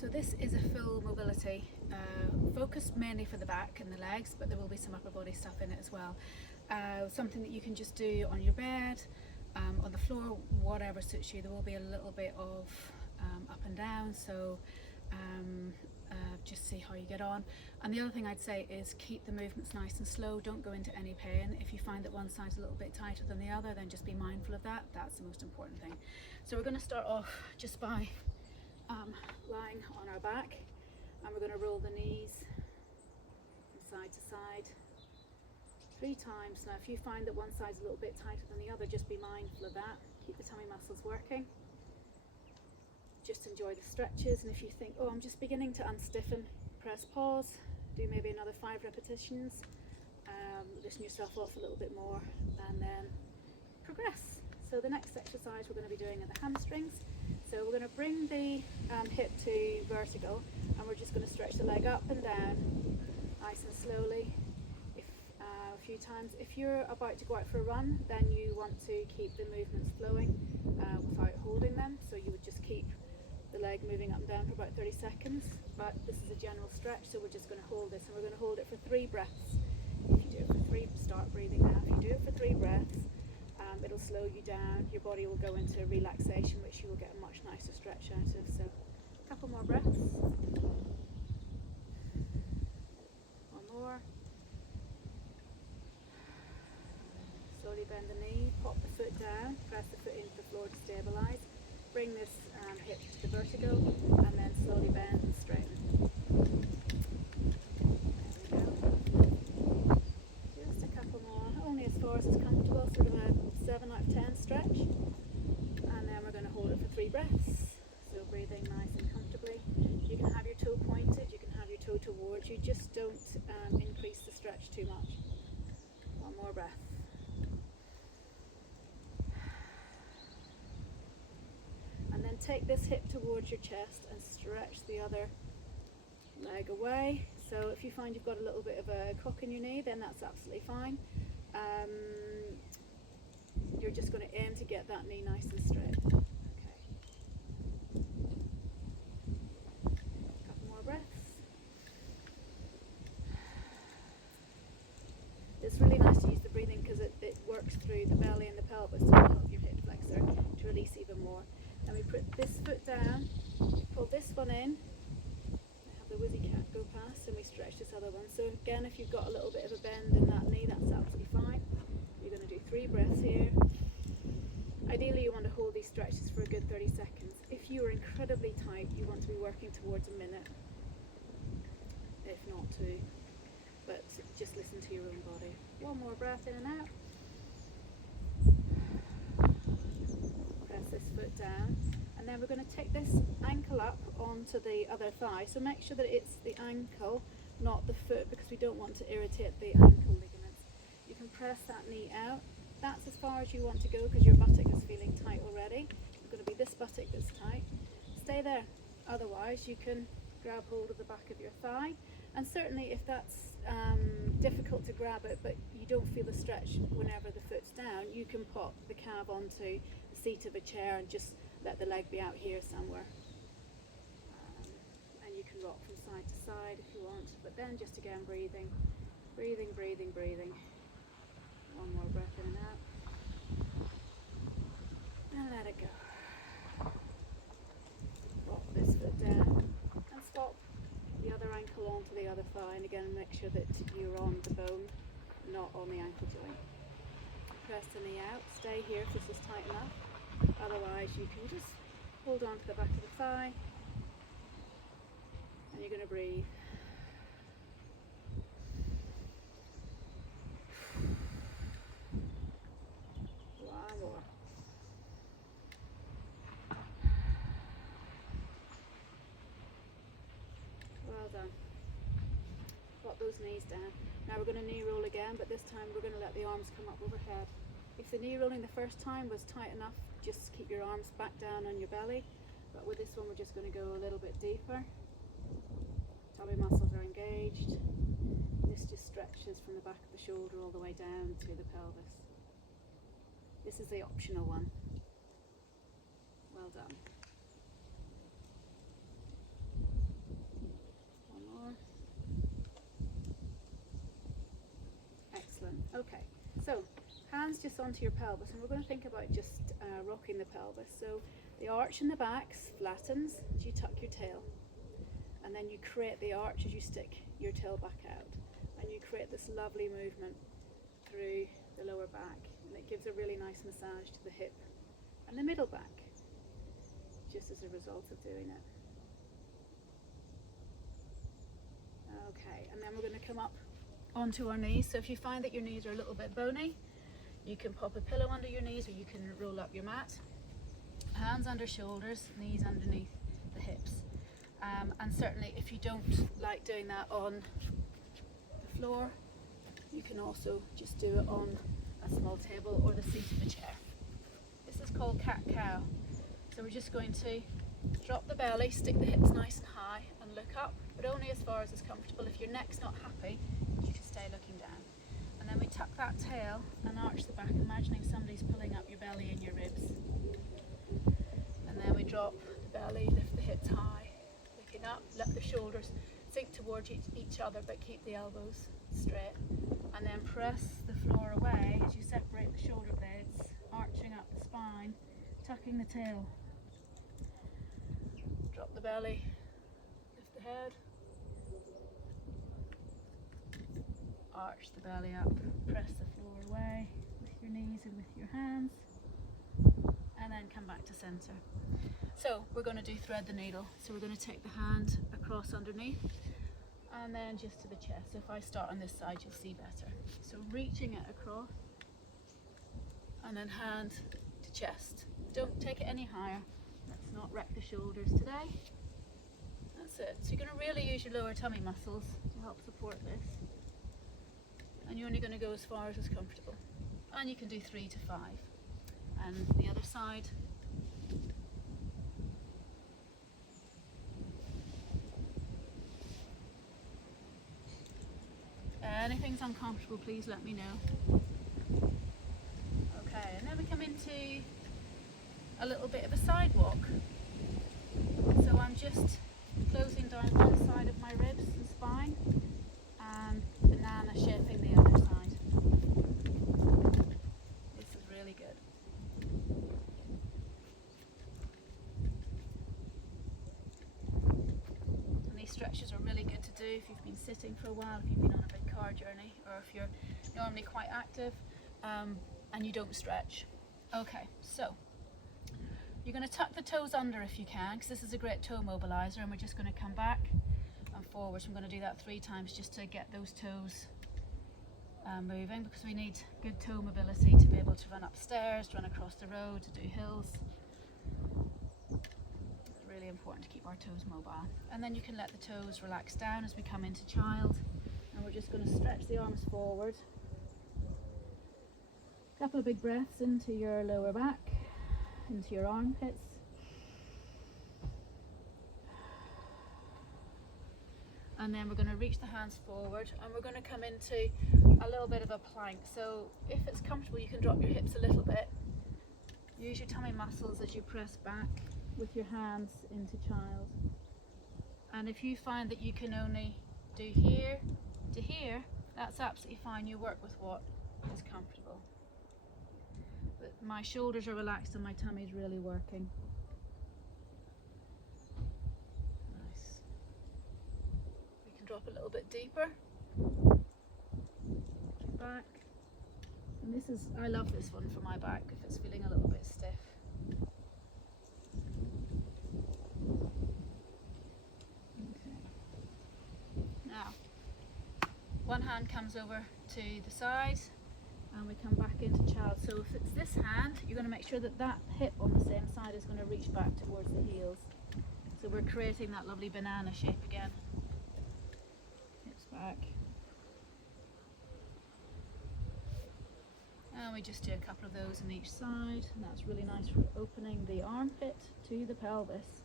So this is a full mobility, focused mainly for the back and the legs, but there will be some upper body stuff in it as well. Something that you can just do on your bed, on the floor, whatever suits you. There will be a little bit of up and down, so just see how you get on. And the other thing I'd say is keep the movements nice and slow, don't go into any pain. If you find that one side's a little bit tighter than the other, then just be mindful of that. That's the most important thing. So we're going to start off just by lying on our back, and we're going to roll the knees from side to side 3 times. Now if you find that one side's a little bit tighter than the other, just be mindful of that. Keep the tummy muscles working. Just enjoy the stretches, and if you think, oh, I'm just beginning to unstiffen, press pause, do maybe another 5 repetitions, loosen yourself off a little bit more, and then progress. So the next exercise we're going to be doing are the hamstrings. So we're going to bring the hip to vertical, and we're just going to stretch the leg up and down, nice and slowly, a few times. If you're about to go out for a run, then you want to keep the movements flowing without holding them. So you would just keep the leg moving up and down for about 30 seconds. But this is a general stretch, so we're just going to hold this, and we're going to hold it for 3 breaths. If you do it for 3, start breathing now. If you do it for 3 breaths, it'll slow you down, your body will go into relaxation, which you will get a much nicer stretch out of. So a couple more breaths. One more. Slowly bend the knee, pop the foot down, press the foot into the floor to stabilise. Bring this hip to the vertical, and then slowly bend and straighten. There we go. Just a couple more, only as far as it's comfortable, sort of a 7 out of 10 stretch, and then we're going to hold it for 3 breaths. So breathing nice and comfortably. You can have your toe pointed, you can have your toe towards you, just don't increase the stretch too much. One more breath. And then take this hip towards your chest and stretch the other leg away. So if you find you've got a little bit of a cock in your knee, then that's absolutely fine. You're just going to aim to get that knee nice and straight. Okay. A couple more breaths. It's really nice to use the breathing because it works through the belly and the pelvis to help your hip flexor to release even more. Then we put this foot down, pull this one in, have the whizzy cat go past, and we stretch this other one. So again, if you've got a little bit of a bend in that knee, that's absolutely fine. You're going to do 3 breaths here. Ideally you want to hold these stretches for a good 30 seconds. If you are incredibly tight, you want to be working towards a minute, if not 2, but just listen to your own body. One more breath in and out. Press this foot down, and then we're going to take this ankle up onto the other thigh. So make sure that it's the ankle, not the foot, because we don't want to irritate the ankle ligaments. You can press that knee out. That's as far as you want to go because your buttock is feeling tight already. It's going to be this buttock that's tight. Stay there. Otherwise you can grab hold of the back of your thigh, and certainly if that's difficult to grab it but you don't feel the stretch whenever the foot's down, you can pop the calf onto the seat of a chair and just let the leg be out here somewhere. And you can rock from side to side if you want, but then just again breathing, breathing, breathing, breathing. One more breath in and out, and let it go. Rock this foot down and swap the other ankle onto the other thigh, and again make sure that you're on the bone, not on the ankle joint. Press the knee out, stay here if this is tight enough, otherwise you can just hold on to the back of the thigh, and you're going to breathe. Well done. Pop those knees down. Now we're going to knee roll again, but this time we're going to let the arms come up overhead. If the knee rolling the first time was tight enough, just keep your arms back down on your belly. But with this one, we're just going to go a little bit deeper. Tummy muscles are engaged. This just stretches from the back of the shoulder all the way down to the pelvis. This is the optional one. Well done. Okay, so hands just onto your pelvis, and we're going to think about just rocking the pelvis. So the arch in the back flattens as you tuck your tail, and then you create the arch as you stick your tail back out, and you create this lovely movement through the lower back, and it gives a really nice massage to the hip and the middle back just as a result of doing it. Okay, and then we're going to come up onto our knees. So if you find that your knees are a little bit bony, you can pop a pillow under your knees, or you can roll up your mat. Hands under shoulders, knees underneath the hips. And certainly if you don't like doing that on the floor, you can also just do it on a small table or the seat of a chair. This is called cat-cow. So we're just going to drop the belly, stick the hips nice and high, and look up, but only as far as is comfortable. If your neck's not happy, you can stay looking down. And then we tuck that tail and arch the back, imagining somebody's pulling up your belly and your ribs. And then we drop the belly, lift the hips high, looking up, let the shoulders sink towards each other, but keep the elbows straight. And then press the floor away as you separate the shoulder blades, arching up the spine, tucking the tail. Drop the belly, lift the head, arch the belly up, press the floor away with your knees and with your hands, and then come back to center. So we're going to do thread the needle. So we're going to take the hand across underneath and then just to the chest. So if I start on this side, you'll see better. So reaching it across and then hand to chest. Don't take it any higher. Let's not wreck the shoulders today. That's it. So you're going to really use your lower tummy muscles to help support this. And you're only going to go as far as is comfortable. And you can do 3 to 5. And the other side. Anything's uncomfortable, please let me know. Okay, and then we come into a little bit of a sidewalk. So I'm just closing down one side of my ribs and spine and banana shaping the other side. This is really good. And these stretches are really good to do if you've been sitting for a while, if you've been on a big car journey, or if you're normally quite active and you don't stretch. Okay, so you're going to tuck the toes under if you can, because this is a great toe mobilizer, and we're just going to come back and forwards. I'm going to do that 3 times just to get those toes moving, because we need good toe mobility to be able to run upstairs, to run across the road, to do hills. It's really important to keep our toes mobile. And then you can let the toes relax down as we come into child, and we're just going to stretch the arms forward. A couple of big breaths into your lower back, into your armpits. And then we're going to reach the hands forward, and we're going to come into a little bit of a plank. So if it's comfortable, you can drop your hips a little bit. Use your tummy muscles as you press back with your hands into child. And if you find that you can only do here to here, that's absolutely fine. You work with what is comfortable. But my shoulders are relaxed and my tummy is really working. Nice. We can drop a little bit deeper. Back. And this is, I love this one for my back if it's feeling a little bit stiff. Okay. Now, one hand comes over to the side, and we come back into child. So if it's this hand, you're going to make sure that that hip on the same side is going to reach back towards the heels. So we're creating that lovely banana shape again. Hips back. And we just do a couple of those on each side, and that's really nice for opening the armpit to the pelvis.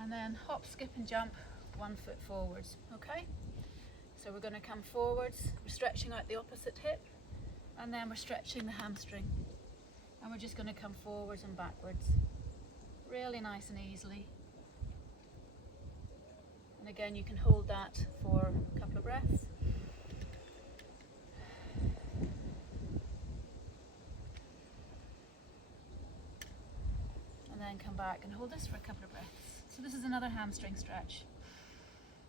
And then hop, skip and jump 1 foot forwards, okay? So we're going to come forwards, we're stretching out the opposite hip, and then we're stretching the hamstring. And we're just going to come forwards and backwards, really nice and easily. And again, you can hold that for a couple of breaths. And then come back and hold this for a couple of breaths. So this is another hamstring stretch.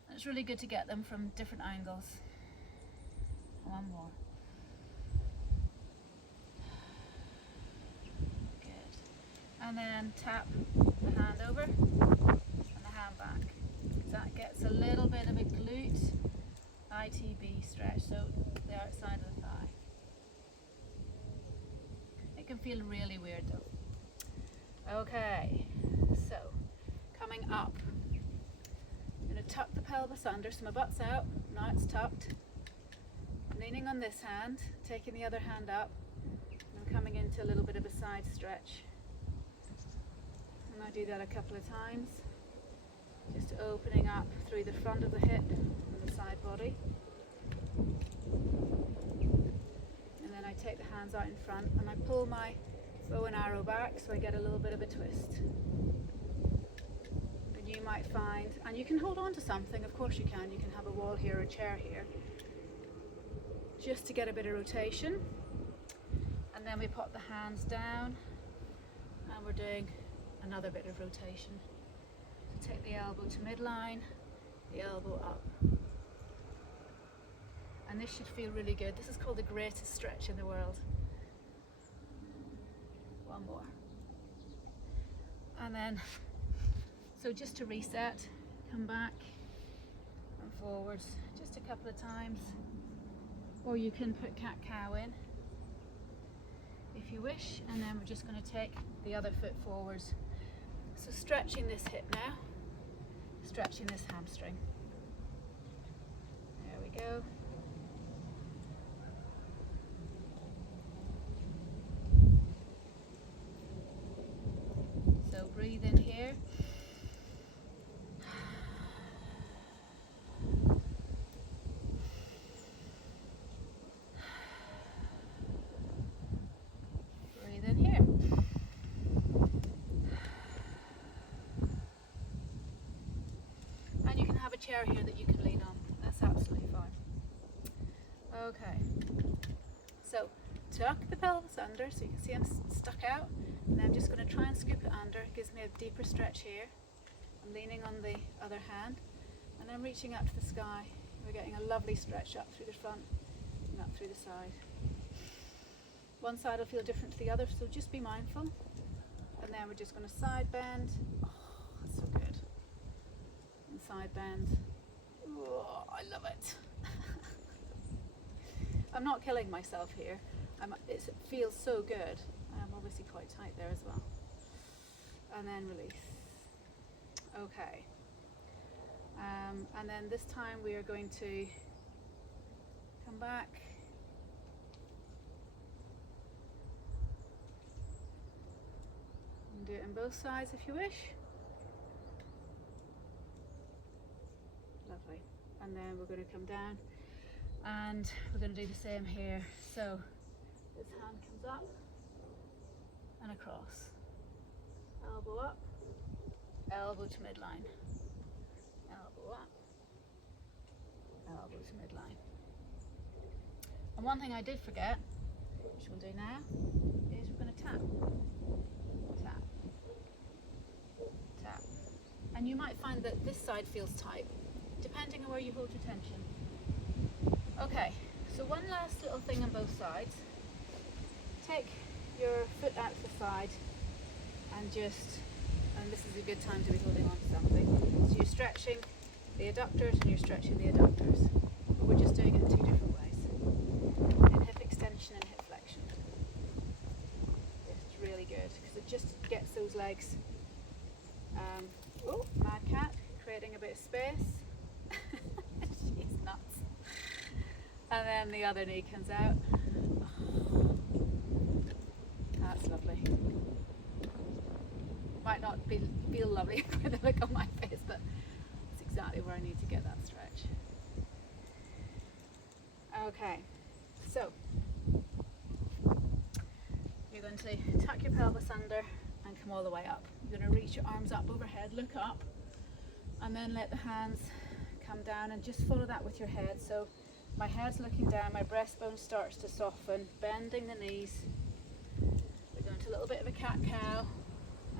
And it's really good to get them from different angles. One more. Good. And then tap the hand over and the hand back. That gets a little bit of a glute ITB stretch, so the outside of the thigh. It can feel really weird though. Okay, so coming up, I'm going to tuck the pelvis under, so my butt's out, now it's tucked. I'm leaning on this hand, taking the other hand up, and I'm coming into a little bit of a side stretch. And I do that a couple of times. Just opening up through the front of the hip and the side body. And then I take the hands out in front and I pull my bow and arrow back so I get a little bit of a twist. And you might find, and you can hold on to something, of course you can have a wall here or a chair here, just to get a bit of rotation. And then we pop the hands down and we're doing another bit of rotation. Take the elbow to midline, the elbow up. And this should feel really good. This is called the greatest stretch in the world. One more. And then, so just to reset, come back and forwards just a couple of times. Or you can put cat-cow in if you wish. And then we're just going to take the other foot forwards. So stretching this hip now. Stretching this hamstring. There we go. So breathe in here. Breathe in here. Chair here that you can lean on. That's absolutely fine. Okay, so tuck the pelvis under so you can see I'm stuck out, and then I'm just going to try and scoop it under. It gives me a deeper stretch here. I'm leaning on the other hand and I'm reaching up to the sky. We're getting a lovely stretch up through the front and up through the side. One side will feel different to the other, so just be mindful. And then we're just going to side bend. Oh, that's so good. Side bend. Oh, I love it. I'm not killing myself here. It feels so good. I'm obviously quite tight there as well. And then release. Okay. And then this time we are going to come back. And do it on both sides if you wish. Lovely. And then we're going to come down and we're going to do the same here. So this hand comes up and across. Elbow up, elbow to midline. Elbow up, elbow to midline. And one thing I did forget, which we'll do now, is we're going to tap. Tap. Tap. And you might find that this side feels tight, depending on where you hold your tension. Okay, so one last little thing on both sides. Take your foot out to the side and this is a good time to be holding on to something. So you're stretching the adductors and you're stretching the adductors. But we're just doing it in two different ways. In hip extension and hip flexion. It's really good because it just gets those legs, mad cat, creating a bit of space. She's nuts. And then the other knee comes out. That's lovely. Might not feel lovely with the look on my face, but it's exactly where I need to get that stretch. Okay, so you're going to tuck your pelvis under and come all the way up. You're going to reach your arms up overhead, look up, and then let the hands come down, and just follow that with your head. So my head's looking down, my breastbone starts to soften, bending the knees. We're going to a little bit of a cat-cow,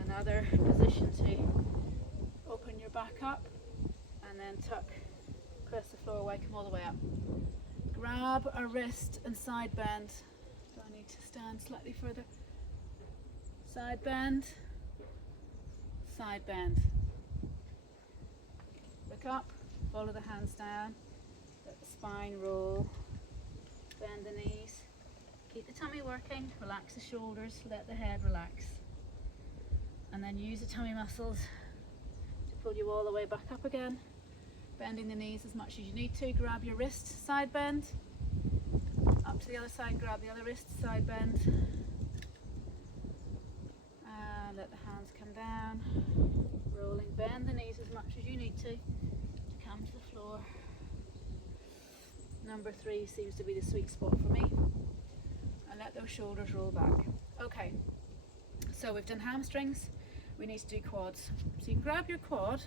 another position to open your back up, and then tuck, press the floor away, come all the way up. Grab a wrist and side bend. Do I need to stand slightly further? Side bend, side bend. Look up, follow the hands down, let the spine roll, bend the knees, keep the tummy working, relax the shoulders, let the head relax. And then use the tummy muscles to pull you all the way back up again. Bending the knees as much as you need to. Grab your wrist, side bend. Up to the other side, grab the other wrist, side bend. And let the hands come down. Rolling, bend the knees as much as you need to come to the floor. Number 3 seems to be the sweet spot for me. And let those shoulders roll back. Okay, so we've done hamstrings. We need to do quads. So you can grab your quad,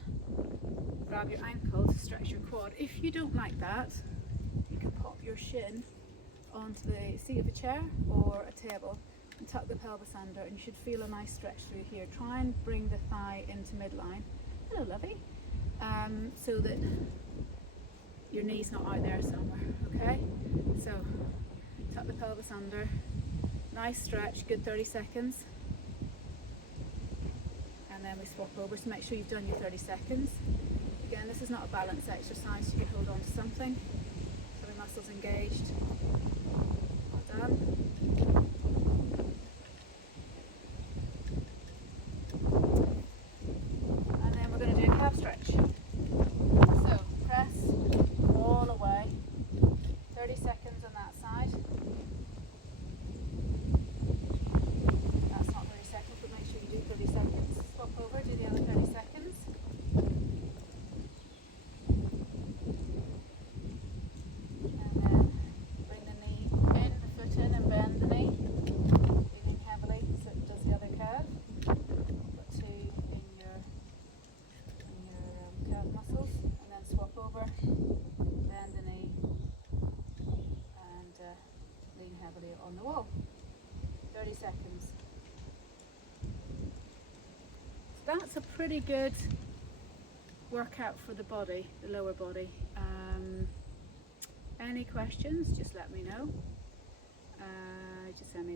grab your ankle to stretch your quad. If you don't like that, you can pop your shin onto the seat of a chair or a table and tuck the pelvis under, and you should feel a nice stretch through here. Try and bring the thigh into midline. Hello, lovey. So that your knee's not out there somewhere, okay? So tuck the pelvis under, nice stretch, good 30 seconds. And then we swap over, so make sure you've done your 30 seconds. Again, this is not a balance exercise, you can hold on to something. So the muscles engaged. Well done. And then we're going to do a calf stretch. So press all the way, 30 seconds on that side. That's not 30 seconds, but make sure you do 30 seconds. Swap over, do the other 30 seconds. And then bring the knee in, the foot in, and bend the knee. Breathing heavily so it does the other curve. Put 2 in your calf muscles, and then swap over, bend the knee, and lean heavily on the wall. 30 seconds. That's a pretty good workout for the body, the lower body. Any questions, just let me know. Just send me